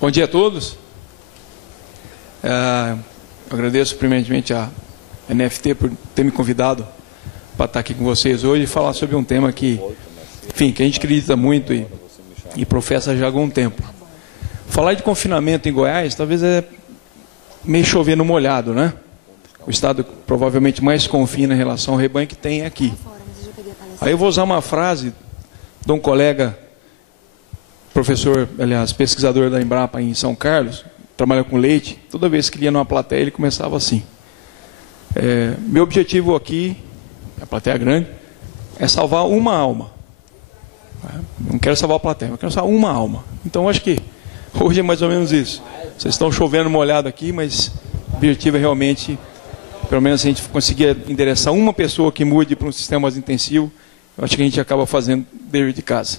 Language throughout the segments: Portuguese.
Bom dia a todos. Agradeço primeiramente a NFT por ter me convidado para estar aqui com vocês hoje e falar sobre um tema que, enfim, que a gente acredita muito e professa já há algum tempo. Falar de confinamento em Goiás talvez é meio chover no molhado, né? O estado provavelmente mais confina em relação ao rebanho que tem aqui. Aí eu vou usar uma frase de um colega, professor, aliás, pesquisador da Embrapa em São Carlos, trabalha com leite. Toda vez que ele ia numa plateia, ele começava assim: meu objetivo aqui, a plateia grande, é salvar uma alma. Não quero salvar a plateia, eu quero salvar uma alma. Então, acho que hoje é mais ou menos isso. Vocês estão chovendo molhado aqui, mas o objetivo é realmente, pelo menos, a gente conseguir endereçar uma pessoa que mude para um sistema mais intensivo. Eu acho que a gente acaba fazendo dever de casa.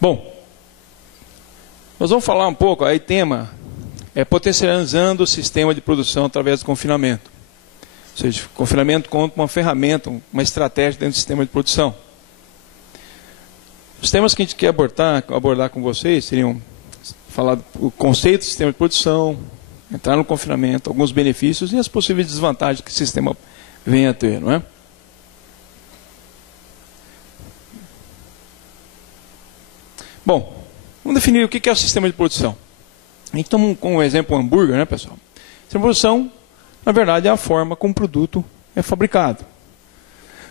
Bom, nós vamos falar um pouco, aí tema é potencializando o sistema de produção através do confinamento. Ou seja, o confinamento como uma ferramenta, uma estratégia dentro do sistema de produção. Os temas que a gente quer abordar com vocês seriam falar do conceito do sistema de produção, entrar no confinamento, alguns benefícios e as possíveis desvantagens que o sistema venha a ter, não é? Bom, vamos definir o que é o sistema de produção. A gente toma como exemplo um hambúrguer, né, pessoal? O sistema de produção, na verdade, é a forma como o produto é fabricado.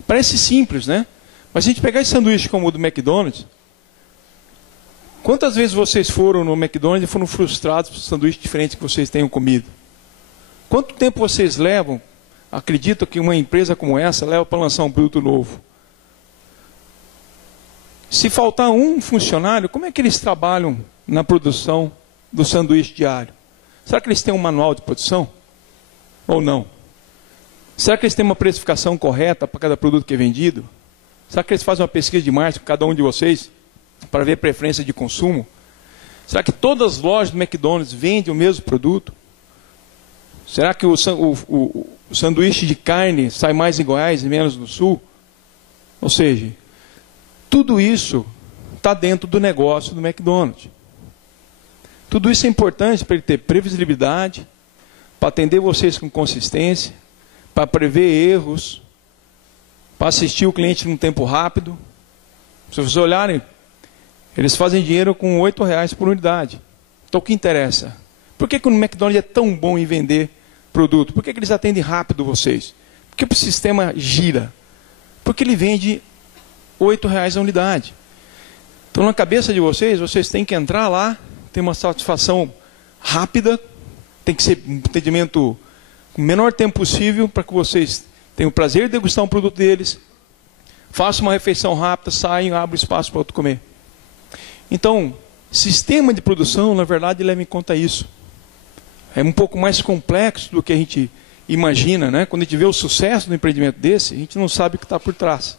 Parece simples, né? Mas se a gente pegar esse sanduíche como o do McDonald's, quantas vezes vocês foram no McDonald's e foram frustrados por sanduíches diferentes que vocês tenham comido? Quanto tempo vocês levam, acreditam que uma empresa como essa leva para lançar um produto novo? Se faltar um funcionário, como é que eles trabalham na produção do sanduíche diário? Será que eles têm um manual de produção? Ou não? Será que eles têm uma precificação correta para cada produto que é vendido? Será que eles fazem uma pesquisa de marketing com cada um de vocês para ver preferência de consumo? Será que todas as lojas do McDonald's vendem o mesmo produto? Será que o sanduíche de carne sai mais em Goiás e menos no Sul? Ou seja, tudo isso está dentro do negócio do McDonald's. Tudo isso é importante para ele ter previsibilidade, para atender vocês com consistência, para prever erros, para assistir o cliente num tempo rápido. Se vocês olharem, eles fazem dinheiro com R$8 por unidade. Então o que interessa? Por que o McDonald's é tão bom em vender produto? Por que eles atendem rápido vocês? Porque o sistema gira. Porque ele vende R$8 a unidade. Então, na cabeça de vocês têm que entrar lá, ter uma satisfação rápida, tem que ser um atendimento com o menor tempo possível para que vocês tenham o prazer de degustar um produto deles, façam uma refeição rápida, saiam, abrem espaço para outro comer. Então, sistema de produção, na verdade, leva em conta isso. É um pouco mais complexo do que a gente imagina, né? Quando a gente vê o sucesso do empreendimento desse, a gente não sabe o que está por trás.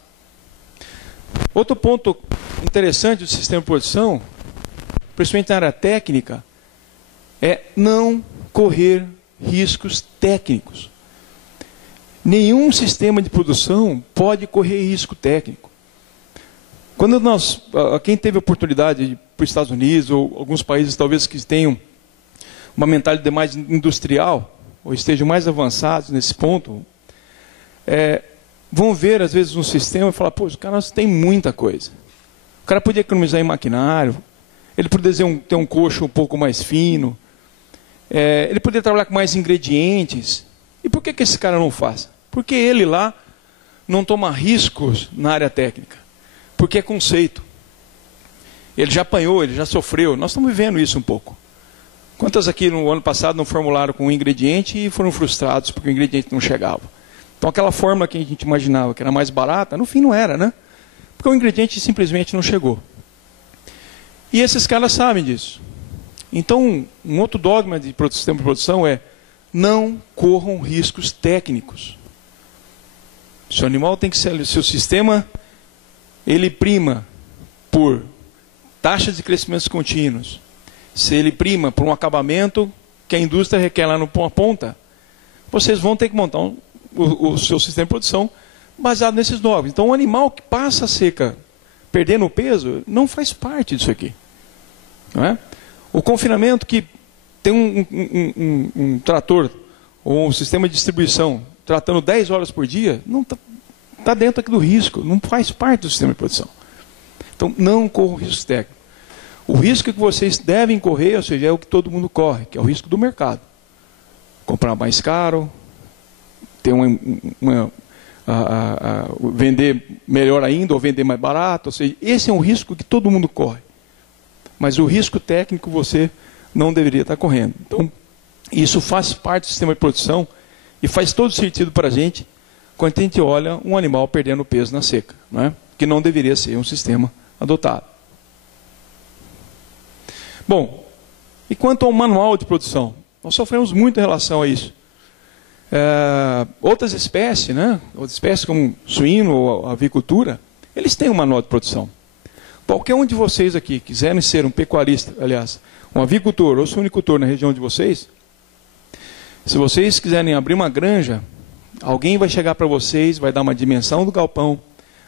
Outro ponto interessante do sistema de produção, principalmente na área técnica, é não correr riscos técnicos. Nenhum sistema de produção pode correr risco técnico. Quando quem teve a oportunidade de ir para os Estados Unidos, ou alguns países talvez que tenham uma mentalidade mais industrial, ou estejam mais avançados nesse ponto, vão ver, às vezes, um sistema e falar: pô, os caras têm muita coisa. O cara podia economizar em maquinário, ele poderia ter um coxo um pouco mais fino, ele poderia trabalhar com mais ingredientes. E por que esse cara não faz? Porque ele lá não toma riscos na área técnica. Porque é conceito. Ele já apanhou, ele já sofreu. Nós estamos vivendo isso um pouco. Quantas aqui no ano passado não formularam com um ingrediente e foram frustrados porque o ingrediente não chegava? Então aquela fórmula que a gente imaginava que era mais barata, no fim não era, né? Porque o ingrediente simplesmente não chegou. E esses caras sabem disso. Então, um outro dogma de sistema de produção é: não corram riscos técnicos. Se o animal tem que ser, se o sistema ele prima por taxas de crescimentos contínuos, se ele prima por um acabamento que a indústria requer lá na ponta, vocês vão ter que montar o seu sistema de produção baseado nesses dogmas. Então, o animal que passa a seca perdendo peso não faz parte disso aqui. Não é? O confinamento que tem um trator ou um sistema de distribuição tratando 10 horas por dia, não está dentro aqui do risco, não faz parte do sistema de produção. Então, não corram risco técnico. O risco que vocês devem correr, ou seja, é o que todo mundo corre, que é o risco do mercado. Comprar mais caro, ter vender melhor ainda ou vender mais barato. Ou seja, esse é um risco que todo mundo corre. Mas o risco técnico você não deveria estar correndo. Então, isso faz parte do sistema de produção e faz todo sentido para a gente quando a gente olha um animal perdendo peso na seca, não é? Que não deveria ser um sistema adotado. Bom, e quanto ao manual de produção? Nós sofremos muito em relação a isso. Outras espécies, né? Outras espécies como suíno ou avicultura, eles têm um manual de produção. Qualquer um de vocês aqui quiserem ser um pecuarista, aliás, um avicultor ou suinicultor na região de vocês, se vocês quiserem abrir uma granja, alguém vai chegar para vocês, vai dar uma dimensão do galpão,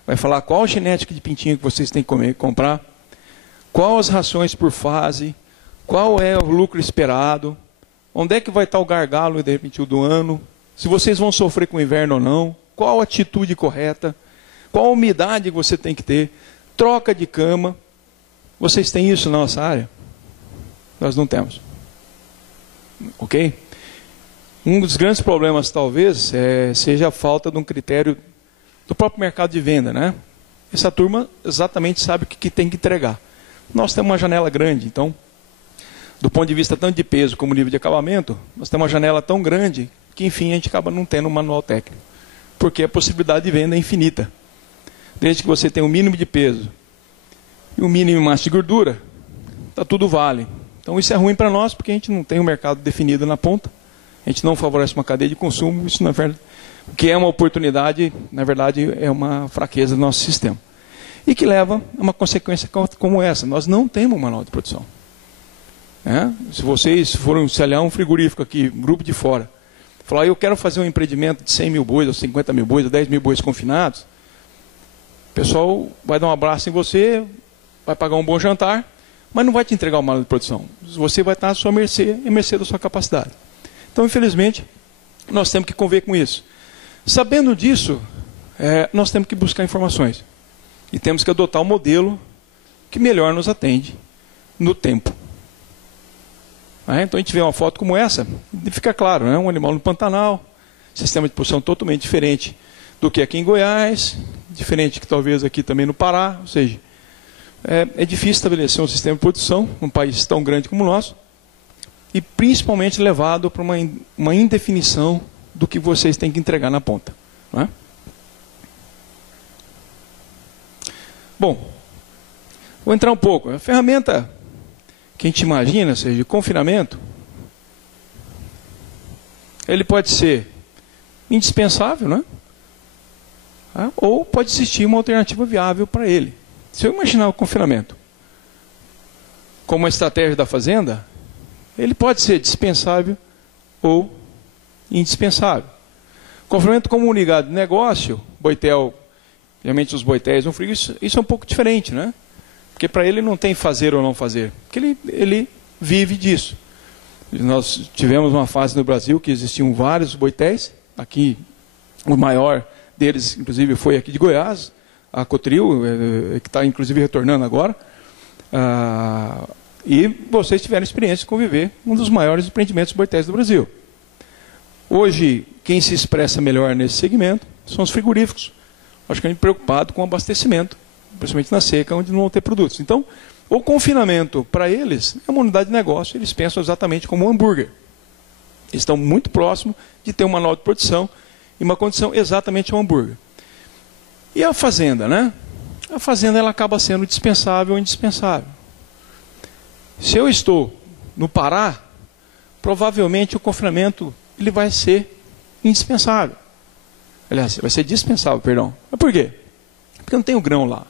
vai falar qual genética de pintinho que vocês têm que comprar, qual as rações por fase, qual é o lucro esperado, onde é que vai estar o gargalo de repente do ano, se vocês vão sofrer com o inverno ou não, qual a atitude correta, qual a umidade que você tem que ter, troca de cama. Vocês têm isso na nossa área? Nós não temos. Ok? Um dos grandes problemas, talvez, seja a falta de um critério do próprio mercado de venda, né? Essa turma exatamente sabe o que tem que entregar. Nós temos uma janela grande, então, do ponto de vista tanto de peso como nível de acabamento, nós temos uma janela tão grande que, enfim, a gente acaba não tendo um manual técnico. Porque a possibilidade de venda é infinita. Desde que você tenha o mínimo de peso e o mínimo de massa de gordura, tá tudo vale. Então isso é ruim para nós, porque a gente não tem um mercado definido na ponta. A gente não favorece uma cadeia de consumo. Isso, na verdade, o que é uma oportunidade, na verdade, é uma fraqueza do nosso sistema. E que leva a uma consequência como essa. Nós não temos um manual de produção. Se vocês forem se aliar um frigorífico aqui, um grupo de fora, falar, eu quero fazer um empreendimento de 100 mil bois, ou 50 mil bois, ou 10 mil bois confinados, o pessoal vai dar um abraço em você, vai pagar um bom jantar, mas não vai te entregar o manual de produção. Você vai estar à sua mercê, à mercê da sua capacidade. Então, infelizmente, nós temos que conviver com isso. Sabendo disso, nós temos que buscar informações. E temos que adotar um modelo que melhor nos atende no tempo. Então, a gente vê uma foto como essa, e fica claro, um animal no Pantanal, sistema de produção totalmente diferente do que aqui em Goiás, diferente que talvez aqui também no Pará, ou seja, é difícil estabelecer um sistema de produção num país tão grande como o nosso, e principalmente levado para uma indefinição do que vocês têm que entregar na ponta. Não é? Bom, vou entrar um pouco. A ferramenta que a gente imagina, ou seja, de confinamento, ele pode ser indispensável, né? Ou pode existir uma alternativa viável para ele. Se eu imaginar o confinamento como uma estratégia da fazenda, ele pode ser dispensável ou indispensável. Confinamento como unidade de negócio, boitel, realmente os boitéis no frio, isso é um pouco diferente, né? Porque para ele não tem fazer ou não fazer, porque ele vive disso. Nós tivemos uma fase no Brasil que existiam vários boitéis, aqui o maior deles, inclusive, foi aqui de Goiás, a Cotril, que está inclusive retornando agora, e vocês tiveram experiência de conviver com um dos maiores empreendimentos de boitéis do Brasil. Hoje, quem se expressa melhor nesse segmento são os frigoríficos, logicamente preocupado com o abastecimento, principalmente na seca, onde não vão ter produtos. Então, o confinamento, para eles, é uma unidade de negócio, eles pensam exatamente como um hambúrguer. Eles estão muito próximos de ter um manual de produção e uma condição exatamente um hambúrguer. E a fazenda, né? A fazenda ela acaba sendo dispensável ou indispensável. Se eu estou no Pará, provavelmente o confinamento ele vai ser indispensável. Aliás, vai ser dispensável, perdão. Mas por quê? Porque não tem o grão lá.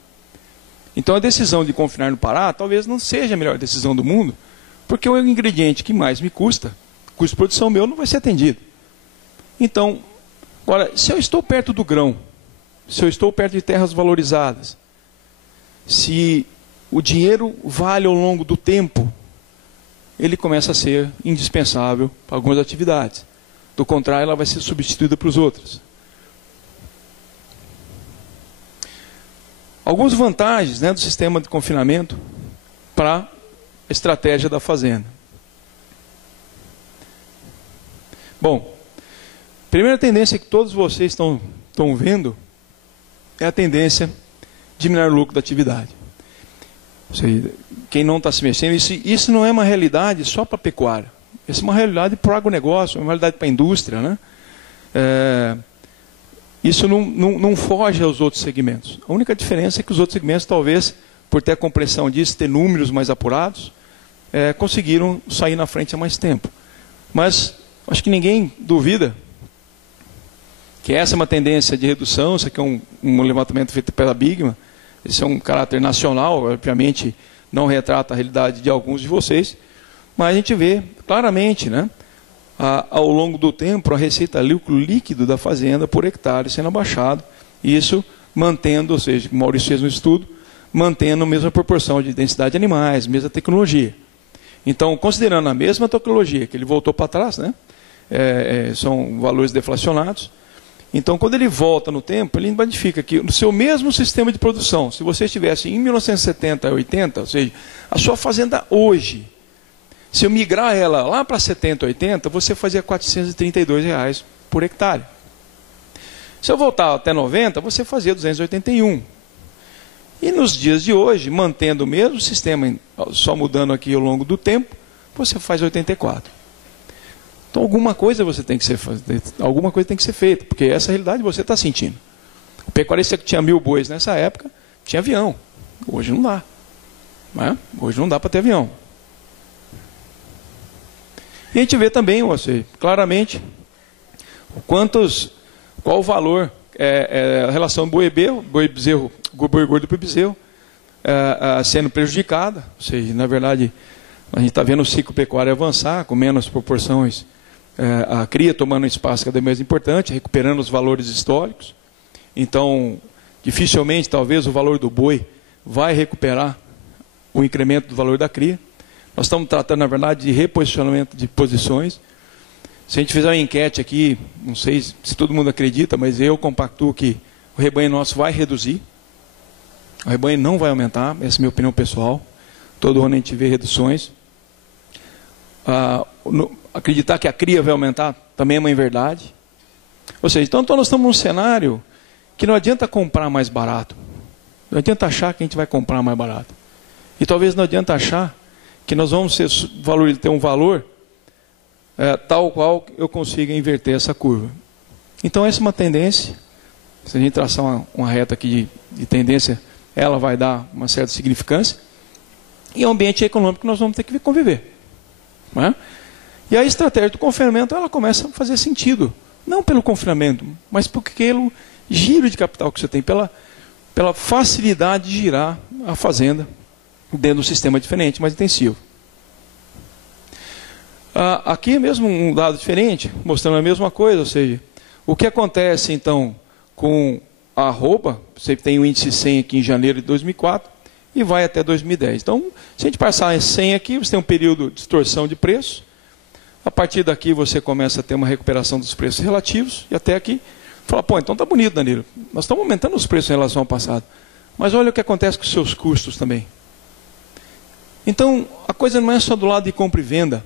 Então a decisão de confinar no Pará talvez não seja a melhor decisão do mundo, porque o ingrediente que mais me custo de produção meu não vai ser atendido. Então, agora, se eu estou perto do grão, se eu estou perto de terras valorizadas, se o dinheiro vale ao longo do tempo, ele começa a ser indispensável para algumas atividades. Do contrário, ela vai ser substituída por outras. Algumas vantagens, né, do sistema de confinamento para a estratégia da fazenda. Bom, a primeira tendência que todos vocês estão vendo é a tendência de diminuir o lucro da atividade. Ou seja, quem não está se mexendo, isso não é uma realidade só para a pecuária. Isso é uma realidade para o agronegócio, uma realidade para a indústria, né? Isso não foge aos outros segmentos. A única diferença é que os outros segmentos, talvez, por ter a compreensão disso, ter números mais apurados, conseguiram sair na frente há mais tempo. Mas acho que ninguém duvida que essa é uma tendência de redução. Isso aqui é um levantamento feito pela Bigman. Esse é um caráter nacional, obviamente não retrata a realidade de alguns de vocês, mas a gente vê claramente, né, ao longo do tempo, a receita lucro líquido da fazenda por hectare sendo abaixado, isso mantendo, ou seja, o Maurício fez um estudo, mantendo a mesma proporção de densidade de animais, mesma tecnologia. Então, considerando a mesma tecnologia, que ele voltou para trás, né, são valores deflacionados. Então, quando ele volta no tempo, ele identifica que no seu mesmo sistema de produção, se você estivesse em 1970 a 80, ou seja, a sua fazenda hoje, se eu migrar ela lá para 70, 80, você fazia R$ 432 por hectare. Se eu voltar até 90, você fazia 281. E nos dias de hoje, mantendo o mesmo sistema, só mudando aqui ao longo do tempo, você faz 84. Então alguma coisa tem que ser feita, porque essa realidade você está sentindo. O pecuarista que tinha 1000 bois nessa época, tinha avião. Hoje não dá. Né? Hoje não dá para ter avião. E a gente vê também, claramente, qual o valor, a relação boi gordo para o bezerro sendo prejudicada. Ou seja, na verdade, a gente está vendo o ciclo pecuário avançar com menos proporções, a cria tomando um espaço cada vez mais importante, recuperando os valores históricos. Então, dificilmente, talvez, o valor do boi vai recuperar o incremento do valor da cria. Nós estamos tratando, na verdade, de reposicionamento de posições. Se a gente fizer uma enquete aqui, não sei se todo mundo acredita, mas eu compactuo que o rebanho nosso vai reduzir. O rebanho não vai aumentar, essa é a minha opinião pessoal. Todo ano a gente vê reduções. Acreditar que a cria vai aumentar também é uma inverdade. Ou seja, então nós estamos num cenário que não adianta comprar mais barato. Não adianta achar que a gente vai comprar mais barato. E talvez não adianta achar que nós vamos ter um valor tal qual eu consiga inverter essa curva. Então essa é uma tendência. Se a gente traçar uma reta aqui de tendência, ela vai dar uma certa significância. E o ambiente econômico nós vamos ter que conviver. Não é? E a estratégia do confinamento, ela começa a fazer sentido. Não pelo confinamento, mas pelo giro de capital que você tem, pela facilidade de girar a fazenda dentro de um sistema diferente, mais intensivo. Aqui é mesmo um dado diferente, mostrando a mesma coisa, ou seja, o que acontece então com a arroba, você tem o índice 100 aqui em janeiro de 2004 e vai até 2010. Então, se a gente passar em 100 aqui, você tem um período de distorção de preço. A partir daqui você começa a ter uma recuperação dos preços relativos e até aqui, fala, pô, então tá bonito, Danilo, nós estamos aumentando os preços em relação ao passado, mas olha o que acontece com os seus custos também. Então, a coisa não é só do lado de compra e venda.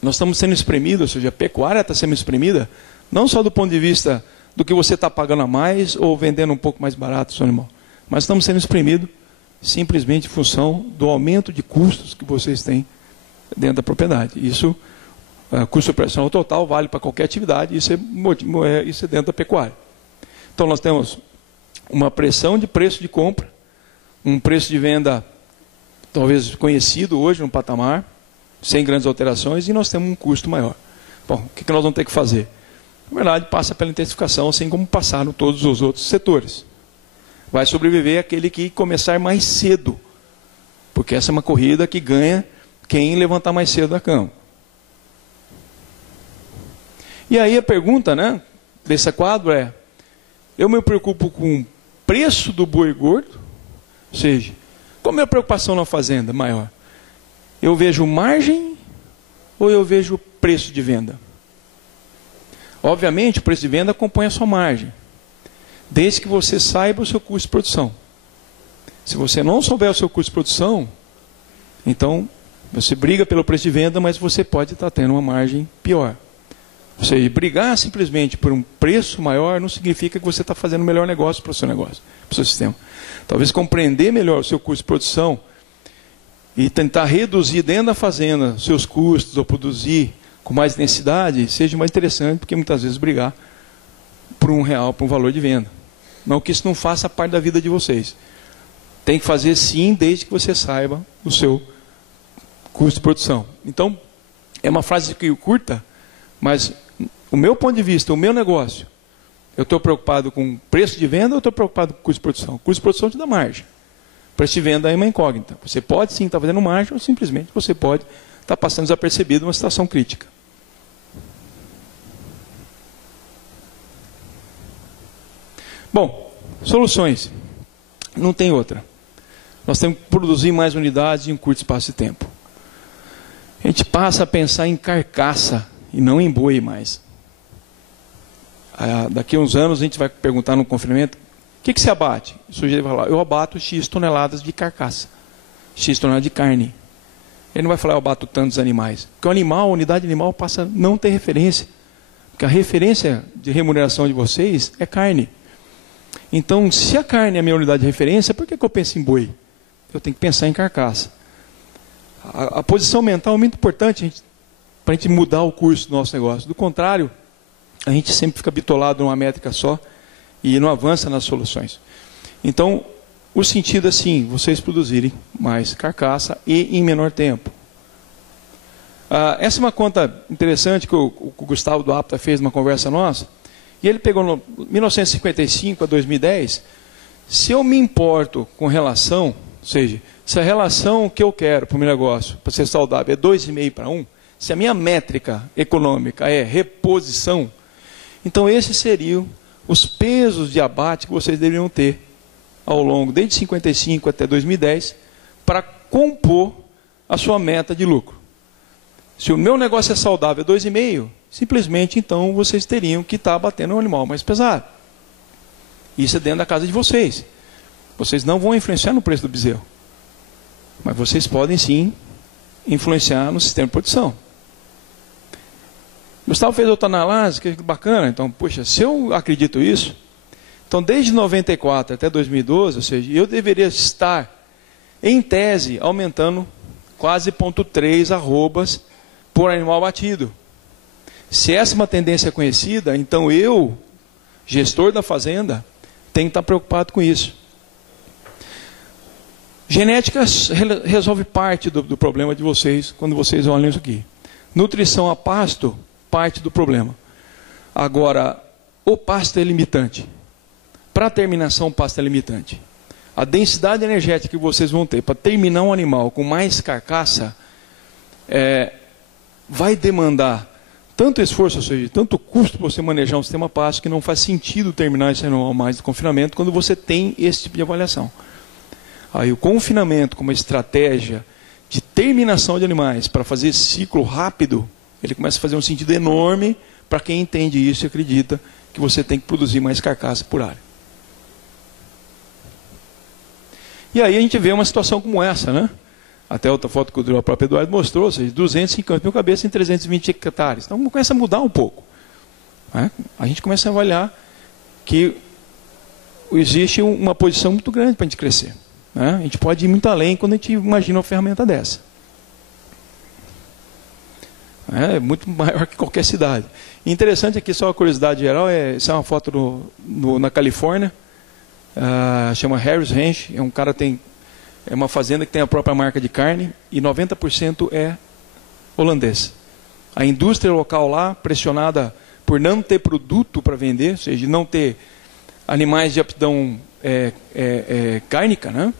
Nós estamos sendo espremidos, ou seja, a pecuária está sendo espremida, não só do ponto de vista do que você está pagando a mais ou vendendo um pouco mais barato o seu animal, mas estamos sendo espremidos simplesmente em função do aumento de custos que vocês têm dentro da propriedade. Isso, custo operacional total, vale para qualquer atividade, isso é dentro da pecuária. Então, nós temos uma pressão de preço de compra, um preço de venda talvez conhecido hoje no patamar, sem grandes alterações, e nós temos um custo maior. Bom, o que nós vamos ter que fazer? Na verdade, passa pela intensificação, assim como passaram todos os outros setores. Vai sobreviver aquele que começar mais cedo, porque essa é uma corrida que ganha quem levantar mais cedo da cama. E aí a pergunta, né, desse quadro é, eu me preocupo com o preço do boi gordo, ou seja, qual é a minha preocupação na fazenda maior? Eu vejo margem ou eu vejo o preço de venda? Obviamente, o preço de venda compõe a sua margem, desde que você saiba o seu custo de produção. Se você não souber o seu custo de produção, então você briga pelo preço de venda, mas você pode estar tendo uma margem pior. Ou seja, brigar simplesmente por um preço maior não significa que você está fazendo o melhor negócio para o seu negócio, para o seu sistema. Talvez compreender melhor o seu custo de produção e tentar reduzir dentro da fazenda seus custos ou produzir com mais densidade seja mais interessante, porque muitas vezes brigar por R$1, por um valor de venda. Não que isso não faça parte da vida de vocês. Tem que fazer sim, desde que você saiba o seu custo de produção. Então, é uma frase curta, mas o meu ponto de vista, o meu negócio, eu estou preocupado com preço de venda ou estou preocupado com custo de produção? O custo de produção te dá margem. Preço de venda é uma incógnita. Você pode sim estar fazendo margem ou simplesmente você pode estar passando desapercebido numa situação crítica. Bom, soluções. Não tem outra. Nós temos que produzir mais unidades em um curto espaço de tempo. A gente passa a pensar em carcaça e não em boi mais. Daqui a uns anos a gente vai perguntar no confinamento, o que se abate? O sujeito vai falar, eu abato X toneladas de carcaça, X toneladas de carne. Ele não vai falar, eu abato tantos animais. Porque o animal, a unidade animal passa a não ter referência. Porque a referência de remuneração de vocês é carne. Então, se a carne é a minha unidade de referência, por que eu penso em boi? Eu tenho que pensar em carcaça. A posição mental é muito importante para a gente mudar o curso do nosso negócio. Do contrário, a gente sempre fica bitolado numa métrica só e não avança nas soluções. Então, o sentido é assim, vocês produzirem mais carcaça e em menor tempo. Essa é uma conta interessante que o Gustavo do Apta fez numa conversa nossa. E ele pegou no 1955 a 2010, se eu me importo com relação, ou seja, se a relação que eu quero para o meu negócio, para ser saudável, é 2,5 para 1, se a minha métrica econômica é reposição, então esses seriam os pesos de abate que vocês deveriam ter ao longo, desde 55 até 2010, para compor a sua meta de lucro. Se o meu negócio é saudável, é 2,5, simplesmente então vocês teriam que estar abatendo um animal mais pesado. Isso é dentro da casa de vocês. Vocês não vão influenciar no preço do bezerro. Mas vocês podem sim influenciar no sistema de produção. Gustavo fez outra análise, que é bacana. Então, poxa, se eu acredito isso, então desde 94 até 2012, ou seja, eu deveria estar, em tese, aumentando quase 0,3 arrobas por animal abatido. Se essa é uma tendência conhecida, então eu, gestor da fazenda, tenho que estar preocupado com isso. Genética resolve parte do problema de vocês, quando vocês olham isso aqui. Nutrição a pasto, parte do problema. Agora, o pasto é limitante. Para a terminação, o pasto é limitante. A densidade energética que vocês vão ter para terminar um animal com mais carcaça, vai demandar tanto esforço, ou seja, tanto custo para você manejar um sistema pasto, que não faz sentido terminar esse animal mais de confinamento quando você tem esse tipo de avaliação. Aí o confinamento como estratégia de terminação de animais para fazer esse ciclo rápido, ele começa a fazer um sentido enorme para quem entende isso e acredita que você tem que produzir mais carcaça por área. E aí a gente vê uma situação como essa, né? Até outra foto que o próprio Eduardo mostrou, ou seja, 250 mil cabeças em 320 hectares. Então começa a mudar um pouco. Né? A gente começa a avaliar que existe uma posição muito grande para a gente crescer. Né? A gente pode ir muito além quando a gente imagina uma ferramenta dessa. É muito maior que qualquer cidade. E interessante aqui, só uma curiosidade geral, essa é uma foto na Califórnia, chama Harris Ranch, é um cara é uma fazenda que tem a própria marca de carne e 90% é holandês. A indústria local lá, pressionada por não ter produto para vender, ou seja, não ter animais de aptidão cárnica, né?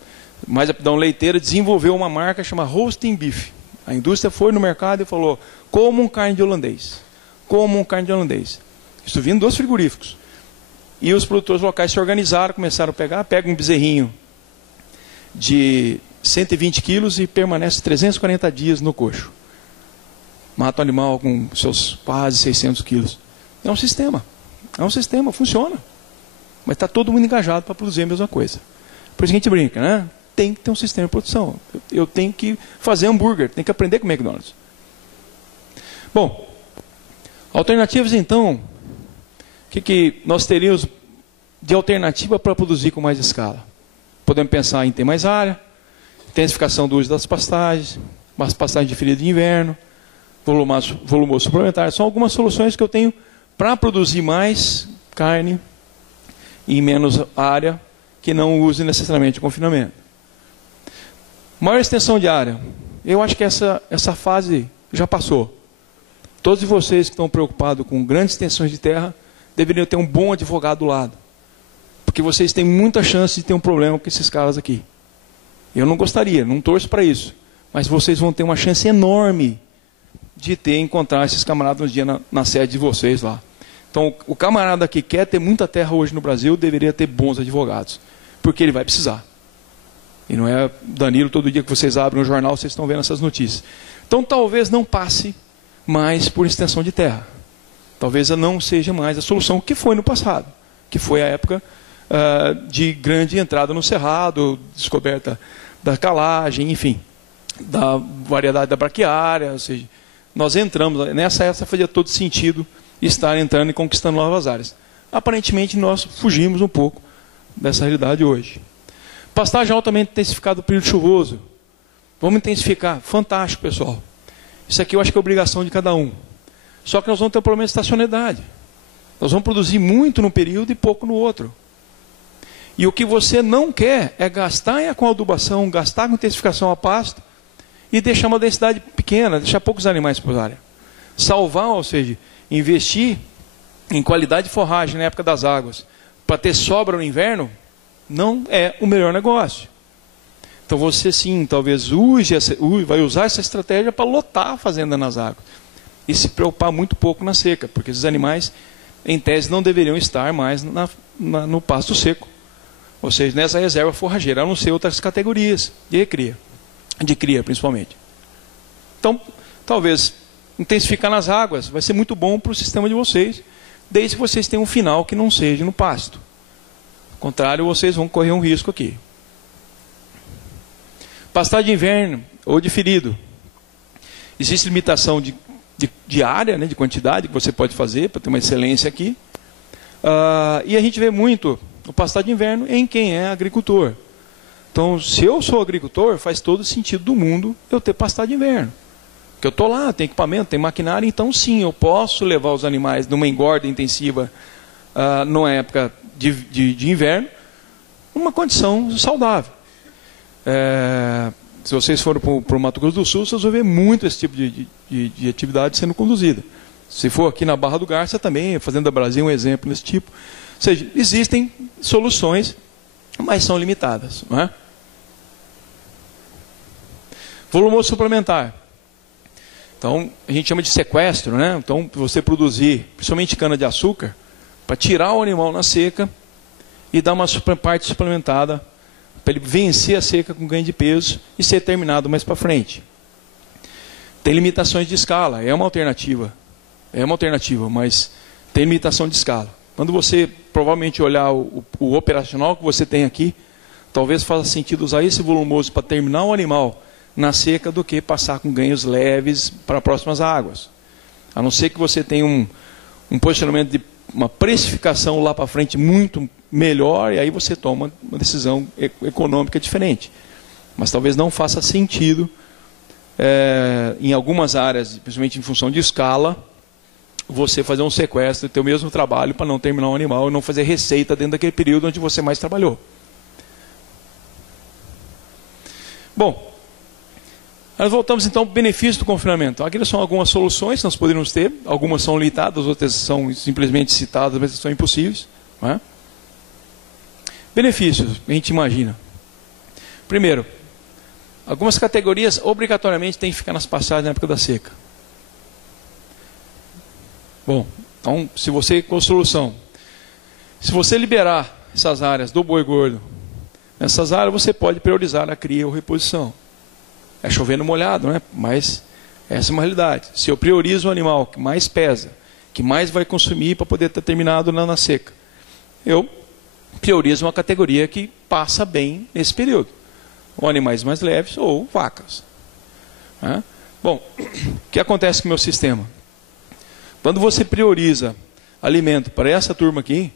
Mais aptidão leiteira, desenvolveu uma marca chamada Holstein Beef. A indústria foi no mercado e falou, como um carne de holandês. Como um carne de holandês. Isso vindo dos frigoríficos. E os produtores locais se organizaram, começaram a pega um bezerrinho de 120 quilos e permanece 340 dias no coxo. mata o animal com seus quase 600 quilos. É um sistema, funciona. Mas está todo mundo engajado para produzir a mesma coisa. Por isso que a gente brinca, né? Tem que ter um sistema de produção. Eu tenho que fazer hambúrguer, tenho que aprender com o McDonald's. Bom, alternativas então, o que nós teríamos de alternativa para produzir com mais escala? Podemos pensar em ter mais área, intensificação do uso das pastagens, umas pastagens diferidas de inverno, volumoso suplementar. São algumas soluções que eu tenho para produzir mais carne em menos área, que não use necessariamente o confinamento. Maior extensão de área. Eu acho que essa fase já passou. Todos vocês que estão preocupados com grandes extensões de terra deveriam ter um bom advogado do lado. Porque vocês têm muita chance de ter um problema com esses caras aqui. Eu não gostaria, não torço para isso. Mas vocês vão ter uma chance enorme de encontrar esses camaradas um dia na sede de vocês lá. Então, o camarada que quer ter muita terra hoje no Brasil deveria ter bons advogados. Porque ele vai precisar. E não é Danilo, todo dia que vocês abrem o jornal, vocês estão vendo essas notícias. Então, talvez não passe mais por extensão de terra. Talvez não seja mais a solução que foi no passado. Que foi a época de grande entrada no cerrado, descoberta da calagem, enfim, da variedade da braquiária. Ou seja, nós entramos, nessa época fazia todo sentido estar entrando e conquistando novas áreas. Aparentemente, nós fugimos um pouco dessa realidade hoje. Pastagem altamente intensificada no período chuvoso. Vamos intensificar. Fantástico, pessoal. Isso aqui eu acho que é obrigação de cada um. Só que nós vamos ter um problema de estacionalidade. Nós vamos produzir muito num período e pouco no outro. E o que você não quer é gastar com adubação, gastar com intensificação a pasto e deixar uma densidade pequena, deixar poucos animais por área. Salvar, ou seja, investir em qualidade de forragem na época das águas, para ter sobra no inverno, não é o melhor negócio. Então você sim, talvez vai usar essa estratégia para lotar a fazenda nas águas. E se preocupar muito pouco na seca, porque esses animais, em tese, não deveriam estar mais no pasto seco. Ou seja, nessa reserva forrageira, a não ser outras categorias de cria principalmente. Então, talvez intensificar nas águas vai ser muito bom para o sistema de vocês, desde que vocês tenham um final que não seja no pasto. Ao contrário, vocês vão correr um risco aqui. Pastagem de inverno ou de ferido. Existe limitação de área, né, de quantidade que você pode fazer para ter uma excelência aqui. E a gente vê muito o pastagem de inverno em quem é agricultor. Então, se eu sou agricultor, faz todo sentido do mundo eu ter pastagem de inverno. Porque eu estou lá, tem equipamento, tem maquinário, então sim, eu posso levar os animais numa engorda intensiva numa época de inverno, numa condição saudável. Se vocês forem para o Mato Grosso do Sul, vocês vão ver muito esse tipo de atividade sendo conduzida. Se for aqui na Barra do Garça também, a Fazenda Brasil é um exemplo desse tipo. Ou seja, existem soluções, mas são limitadas. Não é? Volumoso suplementar. Então, a gente chama de sequestro, né? Então, você produzir, principalmente cana-de-açúcar, para tirar o animal na seca e dar uma parte suplementada para ele vencer a seca com ganho de peso e ser terminado mais para frente. Tem limitações de escala, é uma alternativa, mas tem limitação de escala. Quando você provavelmente olhar o operacional que você tem aqui, talvez faça sentido usar esse volumoso para terminar o animal na seca do que passar com ganhos leves para próximas águas. A não ser que você tenha um posicionamento de uma precificação lá para frente muito melhor, e aí você toma uma decisão econômica diferente. Mas talvez não faça sentido, em algumas áreas, principalmente em função de escala, você fazer um sequestro e ter o mesmo trabalho para não terminar um animal e não fazer receita dentro daquele período onde você mais trabalhou. Bom, nós voltamos então ao benefício do confinamento. Aqui são algumas soluções que nós poderíamos ter, algumas são limitadas, outras são simplesmente citadas, mas são impossíveis. Não é? Benefícios, a gente imagina. Primeiro, algumas categorias obrigatoriamente têm que ficar nas pastagens na época da seca. Bom, então, se você, com solução, se você liberar essas áreas do boi gordo, nessas áreas você pode priorizar a cria ou reposição. É chovendo molhado, né? Mas Essa é uma realidade. Se eu priorizo o animal que mais pesa, que mais vai consumir para poder estar terminado na seca, eu priorizo uma categoria que passa bem nesse período. Ou animais mais leves ou vacas. Né? Bom, o que acontece com o meu sistema? Quando você prioriza alimento para essa turma aqui,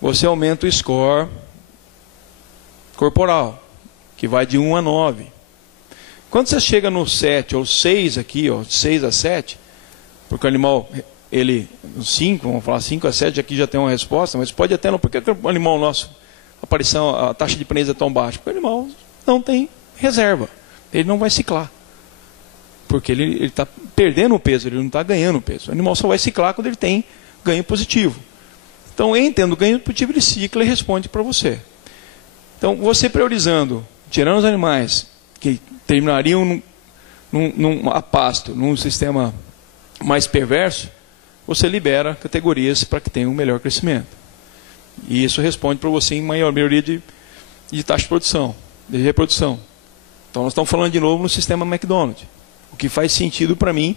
você aumenta o score corporal, que vai de 1 a 9. Quando você chega no 7 ou 6 aqui, ó, 6 a 7, porque o animal, ele, 5, vamos falar 5 a 7, aqui já tem uma resposta, mas pode até não. Por que o animal nosso, a taxa de preneza é tão baixa? Porque o animal não tem reserva, ele não vai ciclar. Porque ele está perdendo o peso, ele não está ganhando peso. O animal só vai ciclar quando ele tem ganho positivo. Então, em tendo ganho positivo, ele cicla e responde para você. Então, você priorizando, tirando os animais que terminariam a pasto, num sistema mais perverso, você libera categorias para que tenham um melhor crescimento. E isso responde para você em maioria de taxa de produção, de reprodução. Então, nós estamos falando de novo no sistema McDonald's. O que faz sentido para mim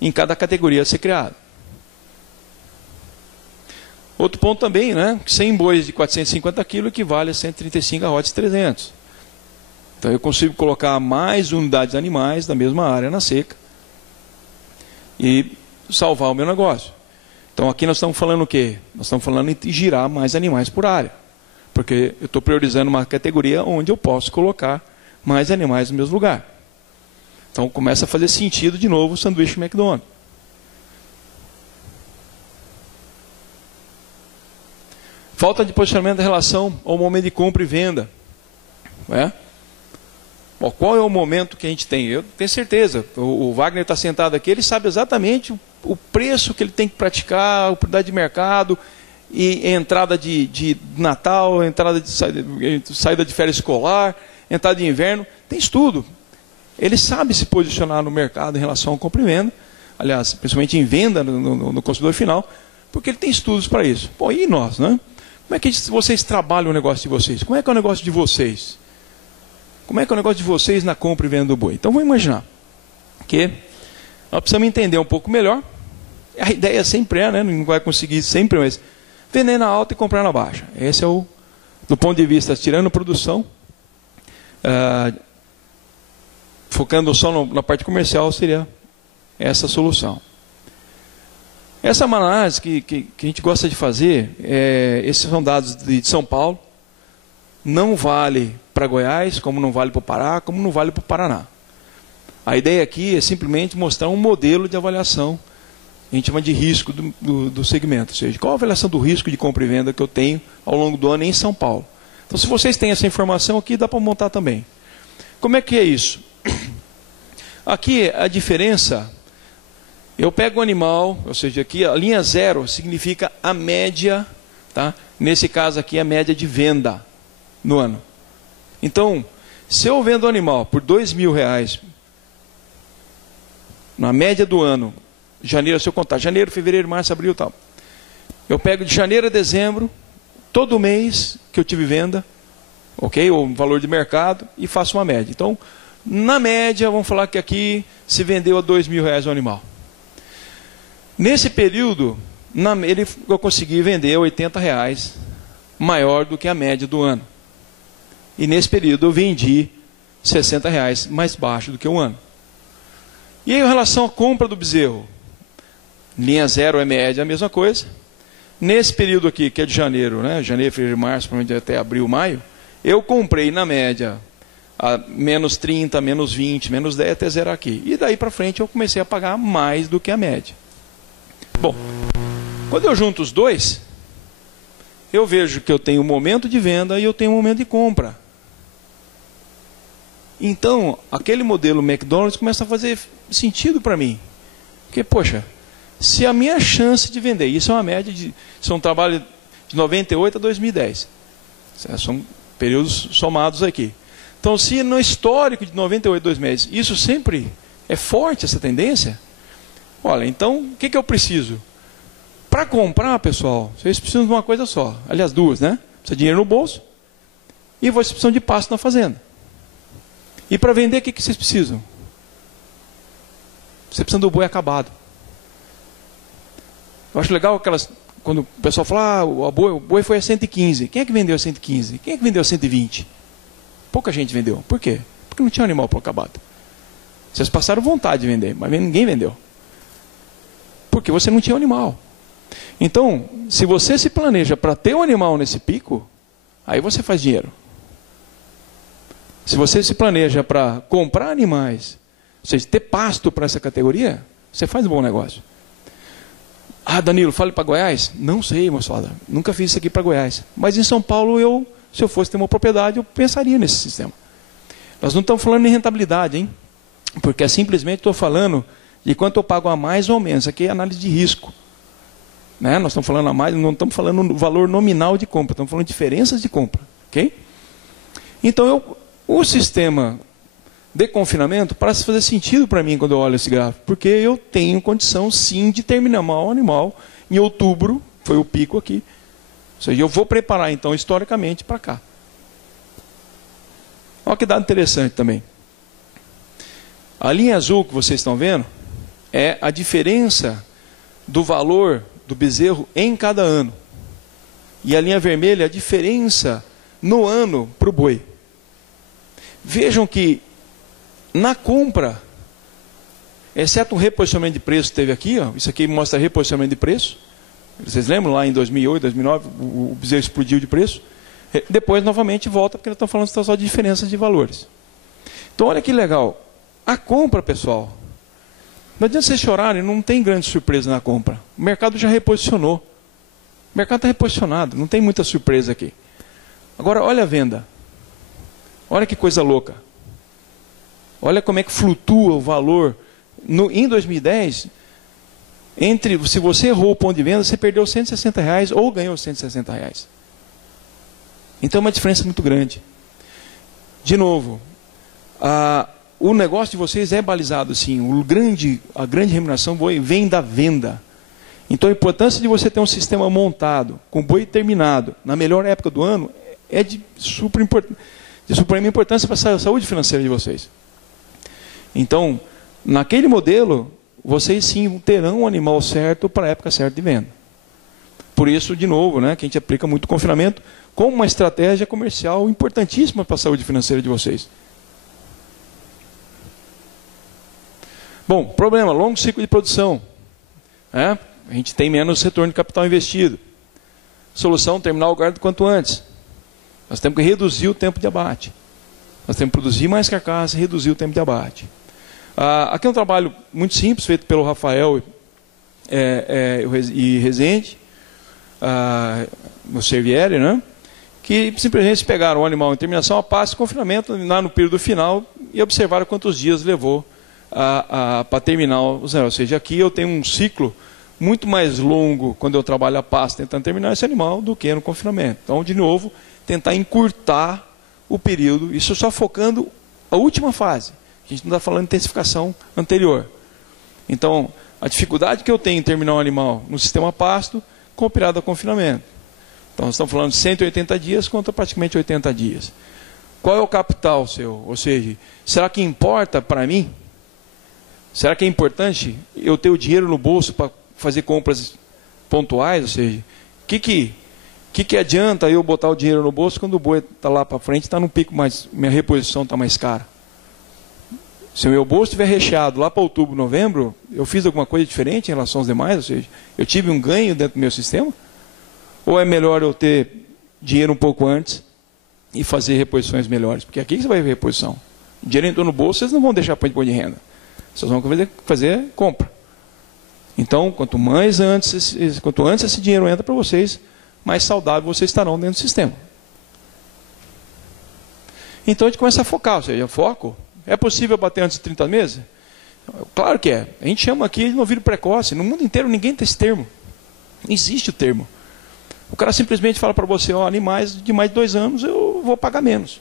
em cada categoria a ser criada. Outro ponto também, né? 100 bois de 450 kg equivale a 135 arrotes 300. Então eu consigo colocar mais unidades animais da mesma área na seca e salvar o meu negócio. Então aqui nós estamos falando o quê? Nós estamos falando em girar mais animais por área. Porque eu estou priorizando uma categoria onde eu posso colocar mais animais no mesmo lugar. Então começa a fazer sentido de novo o sanduíche McDonald's. Falta de posicionamento em relação ao momento de compra e venda. Né? Bom, qual é o momento que a gente tem? Eu tenho certeza, o Wagner está sentado aqui, ele sabe exatamente o preço que ele tem que praticar, a oportunidade de mercado, e entrada de Natal, entrada de saída de férias escolar, entrada de inverno, tem estudo. Ele sabe se posicionar no mercado em relação ao compra e venda, aliás, principalmente em venda no consumidor final, porque ele tem estudos para isso. Bom, e nós, né? Como é que vocês trabalham o negócio de vocês? Como é que é o negócio de vocês? Como é que é o negócio de vocês na compra e venda do boi? Então, vamos imaginar que nós precisamos entender um pouco melhor. A ideia sempre é, né? Não vai conseguir sempre, mas vender na alta e comprar na baixa. Esse é o, do ponto de vista, tirando produção, focando só na parte comercial, seria essa solução. Essa é uma análise que a gente gosta de fazer, esses são dados de São Paulo, não vale para Goiás, como não vale para o Pará, como não vale para o Paraná. A ideia aqui é simplesmente mostrar um modelo de avaliação, a gente chama de risco do segmento, ou seja, qual a avaliação do risco de compra e venda que eu tenho ao longo do ano em São Paulo. Então, se vocês têm essa informação aqui, dá para montar também. Como é que é isso? Aqui a diferença, eu pego o animal, ou seja, aqui a linha 0 significa a média, tá? Nesse caso aqui a média de venda no ano. Então, se eu vendo o animal por R$2.000, na média do ano, janeiro, se eu contar, janeiro, fevereiro, março, abril e tal, eu pego de janeiro a dezembro, todo mês que eu tive venda, ok? Ou valor de mercado, e faço uma média. Então, na média, vamos falar que aqui se vendeu a R$2.000 o animal. Nesse período, eu consegui vender a R$80 maior do que a média do ano. E nesse período eu vendi R$60 mais baixo do que o ano. E aí, em relação à compra do bezerro, linha 0 é média, a mesma coisa. Nesse período aqui, que é de janeiro, né? Janeiro, fevereiro, março, provavelmente até abril, maio, eu comprei na média a menos 30, menos 20, menos 10 até zerar aqui. E daí para frente eu comecei a pagar mais do que a média. Bom, quando eu junto os dois, eu vejo que eu tenho um momento de venda e eu tenho um momento de compra. Então, aquele modelo McDonald's começa a fazer sentido para mim. Porque, poxa, se a minha chance de vender, isso é uma média, isso é um trabalho de 98 a 2010. São períodos somados aqui. Então, se no histórico de 98 a 2010, isso sempre é forte, essa tendência, olha, então, o que eu preciso? Para comprar, pessoal, vocês precisam de uma coisa só. Aliás, duas, né? Precisa de dinheiro no bolso e vocês precisam de pasto na fazenda. E para vender, o que vocês precisam? Você precisa do boi acabado. Eu acho legal quando o pessoal fala, o boi foi a 115. Quem é que vendeu a 115? Quem é que vendeu a 120? Pouca gente vendeu. Por quê? Porque não tinha animal para acabado. Vocês passaram vontade de vender, mas ninguém vendeu. Porque você não tinha animal. Então, se você se planeja para ter um animal nesse pico, aí você faz dinheiro. Se você se planeja para comprar animais, ou seja, ter pasto para essa categoria, você faz um bom negócio. Ah, Danilo, fale para Goiás? Não sei, moçada. Nunca fiz isso aqui para Goiás. Mas em São Paulo, se eu fosse ter uma propriedade, eu pensaria nesse sistema. Nós não estamos falando em rentabilidade, hein? Porque simplesmente estou falando de quanto eu pago a mais ou menos. Aqui é análise de risco. Né? Nós estamos falando a mais, não estamos falando no valor nominal de compra, estamos falando de diferenças de compra. Okay? Então, o sistema de confinamento parece fazer sentido para mim quando eu olho esse gráfico, porque eu tenho condição sim de terminar o animal em outubro, foi o pico aqui. Ou seja, eu vou preparar então historicamente para cá. Olha que dado interessante também. A linha azul que vocês estão vendo é a diferença do valor do bezerro em cada ano. E a linha vermelha é a diferença no ano para o boi. Vejam que na compra, exceto um reposicionamento de preço que teve aqui, ó, isso aqui mostra reposicionamento de preço. Vocês lembram lá em 2008, 2009, o bezerro explodiu de preço. Depois novamente volta, porque nós estamos falando só de diferenças de valores. Então olha que legal. A compra, pessoal, não adianta vocês chorarem, não tem grande surpresa na compra. O mercado já reposicionou. O mercado está reposicionado, não tem muita surpresa aqui. Agora, olha a venda. Olha que coisa louca. Olha como é que flutua o valor. Em 2010, se você errou o ponto de venda, você perdeu R$160 ou ganhou R$160. Então é uma diferença muito grande. De novo, o negócio de vocês é balizado sim. A grande remuneração vem da venda. Então a importância de você ter um sistema montado, com boi terminado, na melhor época do ano, é de suprema importância para a saúde financeira de vocês. Então, naquele modelo, vocês sim terão o animal certo para a época certa de venda. Por isso, de novo, né, que a gente aplica muito confinamento como uma estratégia comercial importantíssima para a saúde financeira de vocês. Bom, problema, longo ciclo de produção. A gente tem menos retorno de capital investido. Solução, terminar o gado quanto antes. Nós temos que reduzir o tempo de abate. Nós temos que produzir mais carcaça e reduzir o tempo de abate. Aqui é um trabalho muito simples, feito pelo Rafael e Rezende, no Servieri, né? Que simplesmente pegaram o animal em terminação a pasto e confinamento lá no período final e observaram quantos dias levou para terminar os animais. Ou seja, aqui eu tenho um ciclo muito mais longo quando eu trabalho a pasto tentando terminar esse animal do que no confinamento. Então, de novo, tentar encurtar o período, isso só focando a última fase. A gente não está falando de intensificação anterior. Então, a dificuldade que eu tenho em terminar um animal no sistema pasto, comparado ao confinamento. Então, nós estamos falando de 180 dias contra praticamente 80 dias. Qual é o capital seu? Ou seja, será que importa para mim? Será que é importante eu ter o dinheiro no bolso para fazer compras pontuais? Ou seja, o que adianta eu botar o dinheiro no bolso quando o boi está lá para frente, está no pico, mas minha reposição está mais cara? Se o meu bolso estiver recheado lá para outubro, novembro, eu fiz alguma coisa diferente em relação aos demais? Ou seja, eu tive um ganho dentro do meu sistema? Ou é melhor eu ter dinheiro um pouco antes e fazer reposições melhores? Porque aqui você vai ver reposição. Dinheiro entrou no bolso, vocês não vão deixar para o imposto de renda. Vocês vão fazer compra. Então, quanto antes esse dinheiro entra para vocês, mais saudável vocês estarão dentro do sistema. Então a gente começa a focar, ou seja, foco. É possível bater antes de 30 meses? Claro que é. A gente chama aqui de novilho precoce. No mundo inteiro ninguém tem esse termo. Não existe o termo. O cara simplesmente fala para você, animais de mais de 2 anos eu vou pagar menos.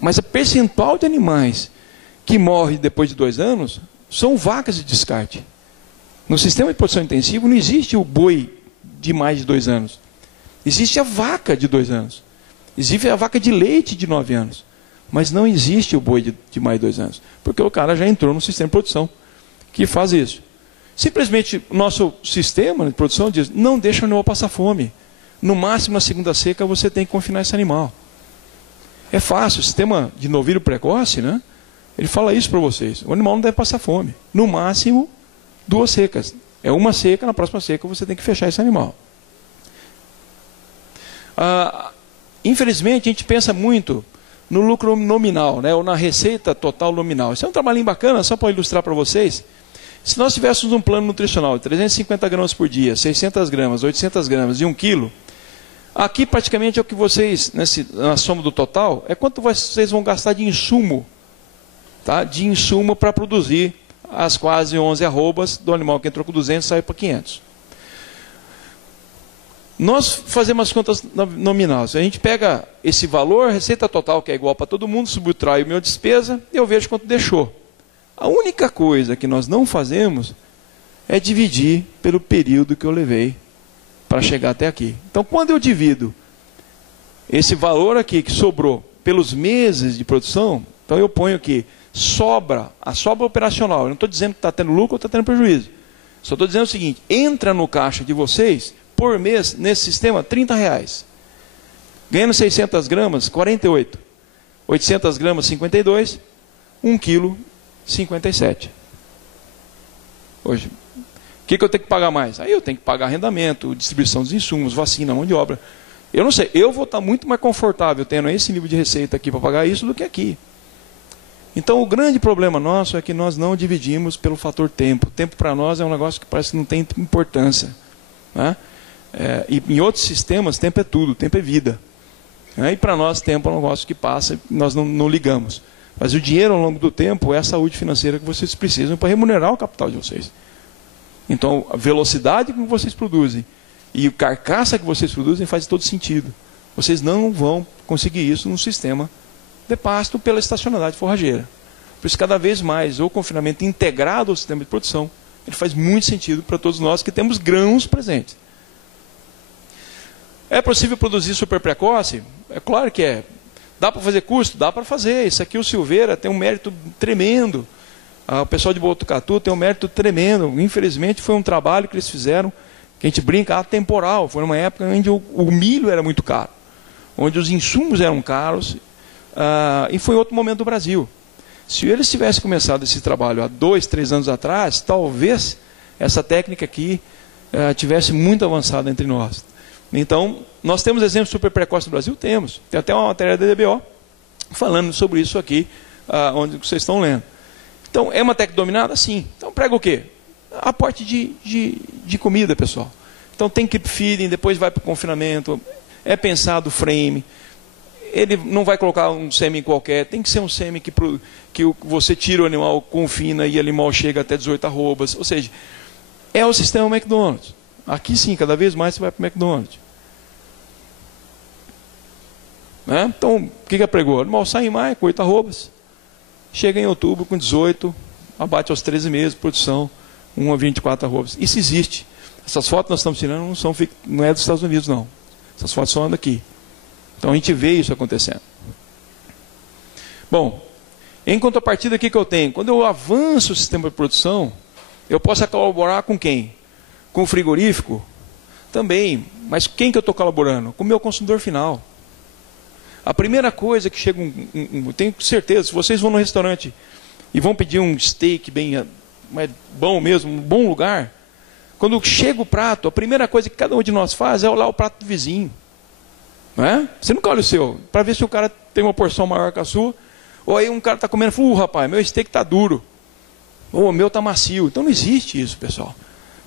Mas a percentual de animais que morrem depois de 2 anos são vacas de descarte. No sistema de produção intensiva não existe o boi de mais de 2 anos. Existe a vaca de 2 anos. Existe a vaca de leite de 9 anos. Mas não existe o boi de mais de 2 anos, porque o cara já entrou no sistema de produção que faz isso. Simplesmente o nosso sistema de produção diz, não deixa o animal passar fome. No máximo, na segunda seca, você tem que confinar esse animal. É fácil, o sistema de novilho precoce, né? Ele fala isso para vocês. O animal não deve passar fome. No máximo, 2 secas. É uma seca, na próxima seca você tem que fechar esse animal. Infelizmente, a gente pensa muito no lucro nominal, né? Ou na receita total nominal. Isso é um trabalhinho bacana, só para ilustrar para vocês. Se nós tivéssemos um plano nutricional de 350 gramas por dia, 600 gramas, 800 gramas e 1 quilo, aqui praticamente é o que vocês, na soma do total, é quanto vocês vão gastar de insumo, tá? De insumo para produzir as quase 11 arrobas do animal que entrou com 200 e saiu para 500. Nós fazemos as contas nominais. A gente pega esse valor, receita total, que é igual para todo mundo, subtrai a minha despesa e eu vejo quanto deixou. A única coisa que nós não fazemos é dividir pelo período que eu levei para chegar até aqui. Então, quando eu divido esse valor aqui que sobrou pelos meses de produção, então eu ponho aqui a sobra operacional. Eu não estou dizendo que está tendo lucro ou está tendo prejuízo. Só estou dizendo o seguinte, entra no caixa de vocês, por mês, nesse sistema, R$30. Ganhando 600 gramas, 48. 800 gramas, 52. 1 quilo, 57. Hoje, o que eu tenho que pagar mais? Aí eu tenho que pagar arrendamento, distribuição dos insumos, vacina, mão de obra. Eu não sei, eu vou estar muito mais confortável tendo esse nível de receita aqui para pagar isso do que aqui. Então o grande problema nosso é que nós não dividimos pelo fator tempo. Tempo para nós é um negócio que parece que não tem importância, né? E em outros sistemas, tempo é tudo, tempo é vida. E para nós, tempo é um negócio que passa e nós não ligamos. Mas o dinheiro ao longo do tempo é a saúde financeira que vocês precisam para remunerar o capital de vocês. Então, a velocidade com que vocês produzem e a carcaça que vocês produzem faz todo sentido. Vocês não vão conseguir isso no sistema de pasto pela estacionalidade forrageira. Por isso, cada vez mais, o confinamento integrado ao sistema de produção, ele faz muito sentido para todos nós que temos grãos presentes. É possível produzir super precoce? É claro que é. Dá para fazer custo? Dá para fazer. Isso aqui o Silveira tem um mérito tremendo. O pessoal de Botucatu tem um mérito tremendo. Infelizmente foi um trabalho que eles fizeram, que a gente brinca, atemporal. Foi numa época onde o milho era muito caro, onde os insumos eram caros, e foi outro momento do Brasil. Se eles tivessem começado esse trabalho há 2, 3 anos atrás, talvez essa técnica aqui tivesse muito avançada entre nós. Então, nós temos exemplos super precoces no Brasil? Temos. Tem até uma matéria da DBO falando sobre isso aqui, onde vocês estão lendo. Então, é uma técnica dominada? Sim. Então, prega o quê? Aporte de comida, pessoal. Então, tem keep feeding, depois vai para o confinamento, é pensado o frame. Ele não vai colocar um sêmen qualquer, tem que ser um sêmen que você tira o animal, confina e o animal chega até 18 arrobas. Ou seja, é o sistema McDonald's. Aqui sim, cada vez mais você vai para o McDonald's. Né? Então, o que pregou? O animal sai em maio com 8 arrobas, chega em outubro com 18, abate aos 13 meses, produção, 1 a 24 arrobas. Isso existe. Essas fotos que nós estamos tirando não é dos Estados Unidos, não. Essas fotos são daqui. Então a gente vê isso acontecendo. Bom, em contrapartida, o que eu tenho? Quando eu avanço o sistema de produção, eu posso colaborar com quem? Com o frigorífico? Também. Mas quem que eu estou colaborando? Com o meu consumidor final. A primeira coisa que chega, tenho certeza, se vocês vão no restaurante e vão pedir um steak bem bom mesmo, um bom lugar, quando chega o prato, a primeira coisa que cada um de nós faz é olhar o prato do vizinho. Não é? Você nunca olha o seu, para ver se o cara tem uma porção maior que a sua, ou aí um cara está comendo e fala, rapaz, meu steak está duro, ou o meu está macio. Então não existe isso, pessoal.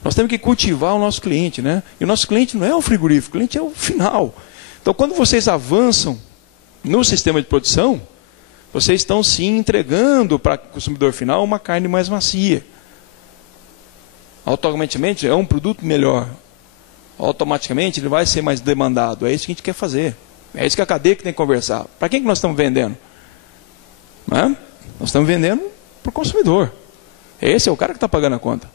Nós temos que cultivar o nosso cliente, né? E o nosso cliente não é o frigorífico, o cliente é o final. Então quando vocês avançam no sistema de produção, vocês estão sim entregando para o consumidor final uma carne mais macia. Automaticamente é um produto melhor. Automaticamente ele vai ser mais demandado. É isso que a gente quer fazer. É isso que a cadeia que tem que conversar. Para quem que nós estamos vendendo? Não é? Nós estamos vendendo para o consumidor. Esse é o cara que está pagando a conta.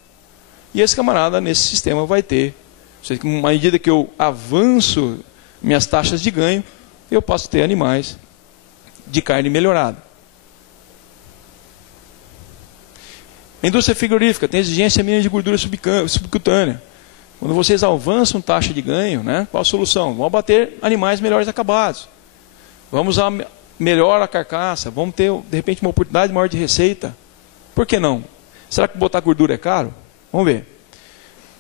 E esse camarada nesse sistema vai ter. À medida que eu avanço minhas taxas de ganho, eu posso ter animais de carne melhorada. A indústria frigorífica tem exigência mínima de gordura subcutânea. Quando vocês avançam taxa de ganho, né, qual a solução? Vamos abater animais melhores acabados. Vamos usar melhor a carcaça. Vamos ter, de repente, uma oportunidade maior de receita. Por que não? Será que botar gordura é caro? Vamos ver.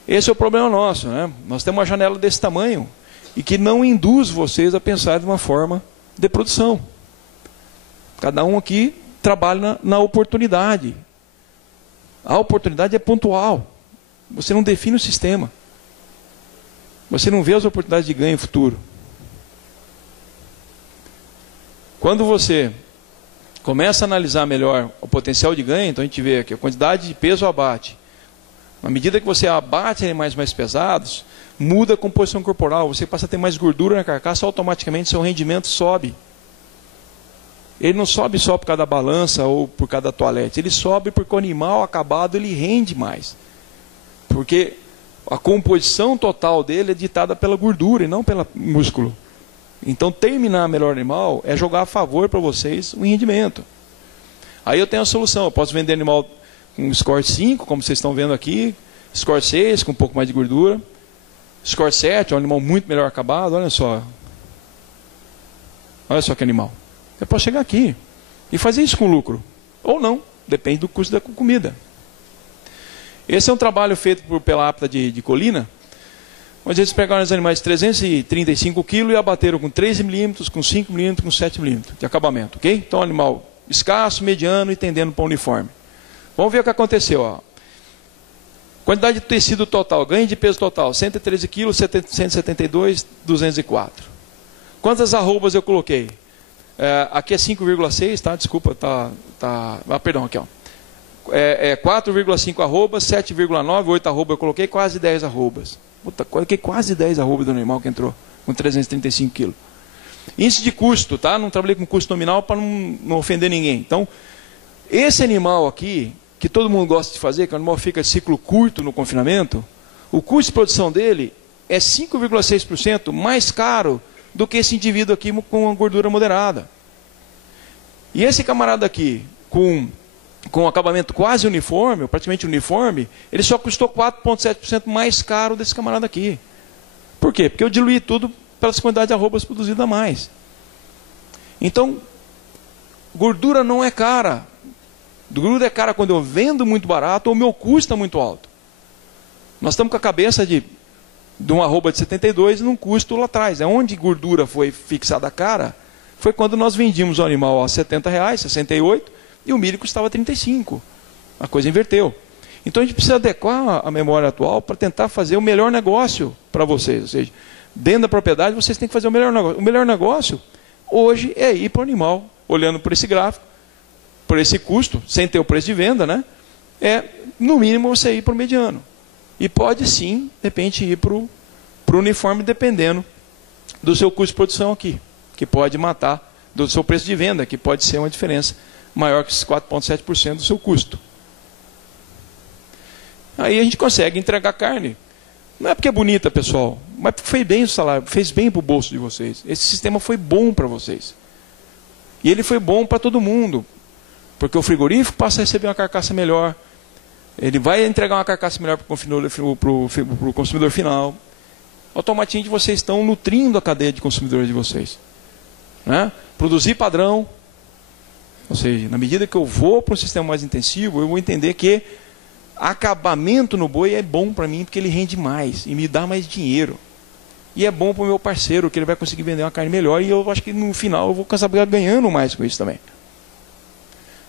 Esse é o problema nosso, né? Nós temos uma janela desse tamanho e que não induz vocês a pensar de uma forma de produção. Cada um aqui trabalha na oportunidade. A oportunidade é pontual. Você não define o sistema. Você não vê as oportunidades de ganho futuro. Quando você começa a analisar melhor o potencial de ganho, então a gente vê aqui a quantidade de peso ao abate. Na medida que você abate animais mais pesados, muda a composição corporal, você passa a ter mais gordura na carcaça, automaticamente seu rendimento sobe. Ele não sobe só por causa da balança ou por causa da toalete, ele sobe porque o animal acabado ele rende mais. Porque a composição total dele é ditada pela gordura e não pelo músculo. Então terminar melhor animal é jogar a favor para vocês o rendimento. Aí eu tenho a solução, eu posso vender animal com score 5, como vocês estão vendo aqui, score 6 com um pouco mais de gordura, score 7, um animal muito melhor acabado, olha só que animal. Eu posso chegar aqui e fazer isso com lucro, ou não, depende do custo da comida. Esse é um trabalho feito pela APTA de Colina, onde eles pegaram os animais de 335 kg e abateram com 13 milímetros, com 5 milímetros, com 7 milímetros de acabamento, ok? Então, animal escasso, mediano e tendendo para uniforme. Vamos ver o que aconteceu. Ó. Quantidade de tecido total, ganho de peso total, 113 kg, 172, 204. Quantas arrobas eu coloquei? Aqui é 5,6, tá? Desculpa, perdão, aqui, ó. 4,5 arrobas, 7,9, 8 arrobas eu coloquei, quase 10 arrobas. Puta, coloquei quase 10 arrobas do animal que entrou, com 335 kg. Índice de custo, tá? Não trabalhei com custo nominal para não ofender ninguém. Então, esse animal aqui, que todo mundo gosta de fazer, que o animal fica de ciclo curto no confinamento, o custo de produção dele é 5,6% mais caro do que esse indivíduo aqui com uma gordura moderada. E esse camarada aqui, com um acabamento quase uniforme, praticamente uniforme, ele só custou 4,7% mais caro desse camarada aqui. Por quê? Porque eu diluí tudo pelas quantidades de arrobas produzidas a mais. Então, gordura não é cara. Gordura é cara quando eu vendo muito barato ou o meu custo é muito alto. Nós estamos com a cabeça de uma arroba de 72 num custo lá atrás. É onde gordura foi fixada cara, foi quando nós vendíamos o animal a R$70, 68, e o milho custava 35. A coisa inverteu. Então a gente precisa adequar a memória atual para tentar fazer o melhor negócio para vocês. Ou seja, dentro da propriedade vocês têm que fazer o melhor negócio. O melhor negócio hoje é ir para o animal, olhando por esse gráfico, por esse custo, sem ter o preço de venda, né? No mínimo você ir para o mediano. E pode sim, de repente, ir para o uniforme, dependendo do seu custo de produção aqui, que pode matar, do seu preço de venda, que pode ser uma diferença maior que esses 4,7% do seu custo. Aí a gente consegue entregar carne. Não é porque é bonita, pessoal, mas porque fez bem o salário, fez bem para o bolso de vocês. Esse sistema foi bom para vocês. E ele foi bom para todo mundo. Porque o frigorífico passa a receber uma carcaça melhor. Ele vai entregar uma carcaça melhor para o consumidor final. Automaticamente vocês estão nutrindo a cadeia de consumidores de vocês. Né? Produzir padrão. Ou seja, na medida que eu vou para um sistema mais intensivo, eu vou entender que acabamento no boi é bom para mim, porque ele rende mais e me dá mais dinheiro. E é bom para o meu parceiro, que ele vai conseguir vender uma carne melhor, e eu acho que no final eu vou acabar ganhando mais com isso também.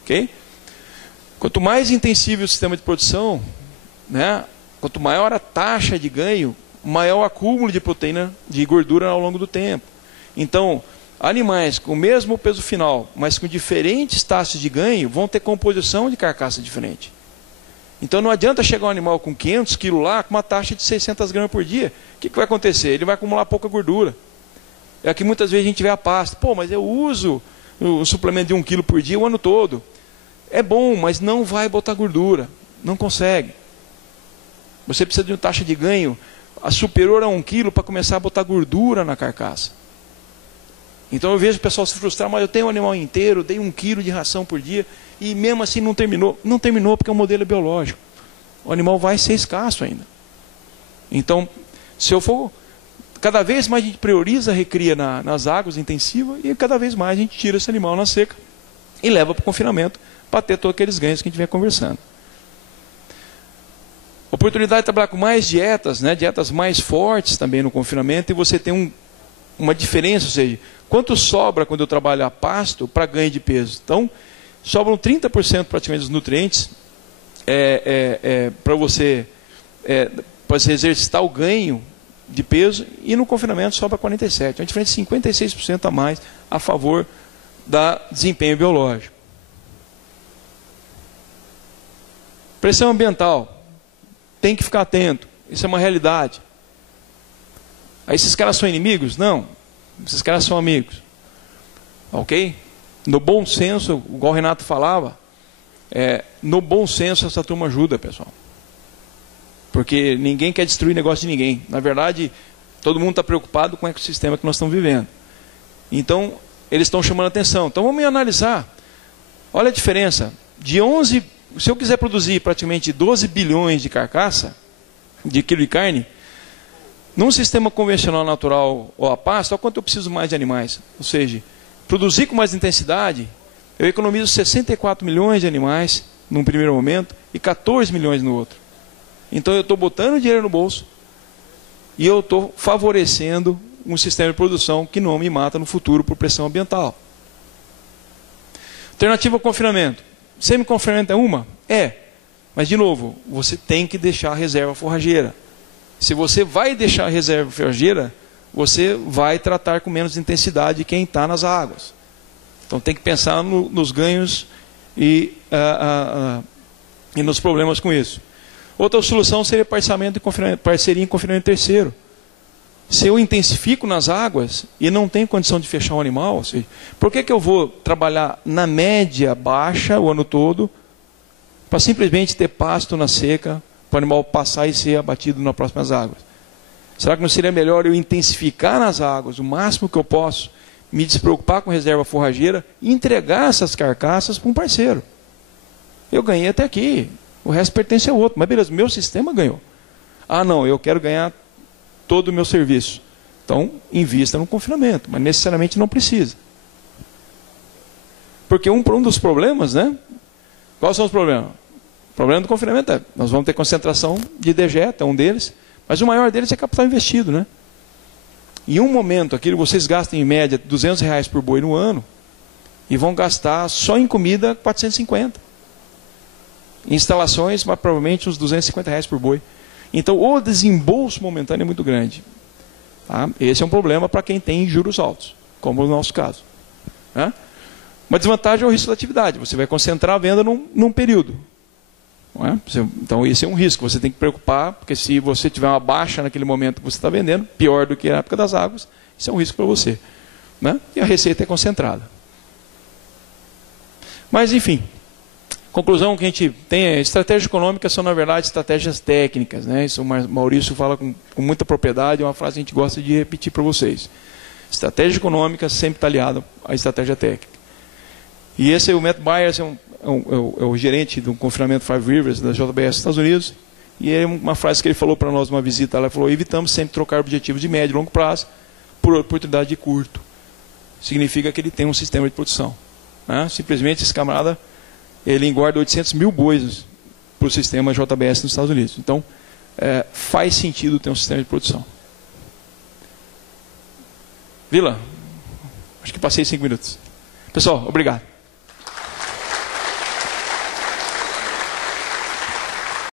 Ok? Quanto mais intensivo o sistema de produção, né, quanto maior a taxa de ganho, maior o acúmulo de proteína, de gordura ao longo do tempo. Então, animais com o mesmo peso final, mas com diferentes taxas de ganho, vão ter composição de carcaça diferente. Então não adianta chegar um animal com 500 quilos lá, com uma taxa de 600 gramas por dia. O que vai acontecer? Ele vai acumular pouca gordura. É que muitas vezes a gente vê a pasta. Pô, mas eu uso o suplemento de 1 quilo por dia o ano todo. É bom, mas não vai botar gordura. Não consegue. Você precisa de uma taxa de ganho superior a 1 quilo para começar a botar gordura na carcaça. Então eu vejo o pessoal se frustrar, mas eu tenho um animal inteiro, dei 1 quilo de ração por dia, e mesmo assim não terminou. Não terminou porque o modelo é biológico. O animal vai ser escasso ainda. Então, se eu for... Cada vez mais a gente prioriza a recria nas águas intensivas, e cada vez mais a gente tira esse animal na seca e leva para o confinamento para ter todos aqueles ganhos que a gente vem conversando. Oportunidade de trabalhar com mais dietas, né? Dietas mais fortes também no confinamento, e você tem uma diferença, ou seja, quanto sobra quando eu trabalho a pasto para ganho de peso? Então, sobram 30% praticamente dos nutrientes para você exercitar o ganho de peso, e no confinamento sobra 47%. Uma diferença de 56% a mais a favor da desempenho biológico. Pressão ambiental. Tem que ficar atento. Isso é uma realidade. Aí esses caras são inimigos? Não. Esses caras são amigos. Ok? No bom senso, igual o Renato falava, no bom senso essa turma ajuda, pessoal. Porque ninguém quer destruir negócio de ninguém. Na verdade, todo mundo está preocupado com o ecossistema que nós estamos vivendo. Então, eles estão chamando a atenção. Então, vamos analisar. Olha a diferença. De 11, se eu quiser produzir praticamente 12 bilhões de carcaça, de quilo de carne, num sistema convencional natural ou a pasto, olha quanto eu preciso mais de animais. Ou seja, produzir com mais intensidade, eu economizo 64 milhões de animais num primeiro momento e 14 milhões no outro. Então eu estou botando dinheiro no bolso e eu estou favorecendo um sistema de produção que não me mata no futuro por pressão ambiental. Alternativa ao confinamento. Semi-confinamento é uma? Mas de novo, você tem que deixar a reserva forrageira. Se você vai deixar a reserva forrageira, você vai tratar com menos intensidade quem está nas águas. Então tem que pensar nos ganhos e nos problemas com isso. Outra solução seria parceria em confinamento terceiro. Se eu intensifico nas águas e não tenho condição de fechar um animal, ou seja, por que eu vou trabalhar na média baixa o ano todo para simplesmente ter pasto na seca para o animal passar e ser abatido nas próximas águas? Será que não seria melhor eu intensificar nas águas o máximo que eu posso, me despreocupar com reserva forrageira e entregar essas carcaças para um parceiro? Eu ganhei até aqui. O resto pertence ao outro. Mas beleza, meu sistema ganhou. Ah, não, eu quero ganhar todo o meu serviço. Então, invista no confinamento. Mas necessariamente não precisa. Porque um dos problemas, né? Quais são os problemas? O problema do confinamento é, nós vamos ter concentração de dejeta, um deles. Mas o maior deles é capital investido, né? Em um momento, aquilo vocês gastam em média R$200 por boi no ano. E vão gastar só em comida 450. Instalações, mas provavelmente uns R$250 por boi. Então, o desembolso momentâneo é muito grande. Tá? Esse é um problema para quem tem juros altos, como no nosso caso. Tá? Uma desvantagem é o risco da atividade. Você vai concentrar a venda num período. Não é? Então, esse é um risco. Você tem que preocupar, porque se você tiver uma baixa naquele momento que você está vendendo, pior do que na época das águas, isso é um risco para você. Né? E a receita é concentrada. Mas, enfim... Conclusão que a gente tem estratégias econômicas são, na verdade, estratégias técnicas. Né? Isso o Maurício fala com muita propriedade, é uma frase que a gente gosta de repetir para vocês. Estratégia econômica sempre está aliada à estratégia técnica. E esse o Matt Byers é o gerente do confinamento Five Rivers da JBS dos Estados Unidos. E é uma frase que ele falou para nós numa visita. Ela falou: evitamos sempre trocar objetivos de médio e longo prazo por oportunidade de curto. Significa que ele tem um sistema de produção. Né? Simplesmente esse camarada... ele engorda 800 mil bois para o sistema JBS nos Estados Unidos. Então, faz sentido ter um sistema de produção. Vila, acho que passei 5 minutos. Pessoal, obrigado.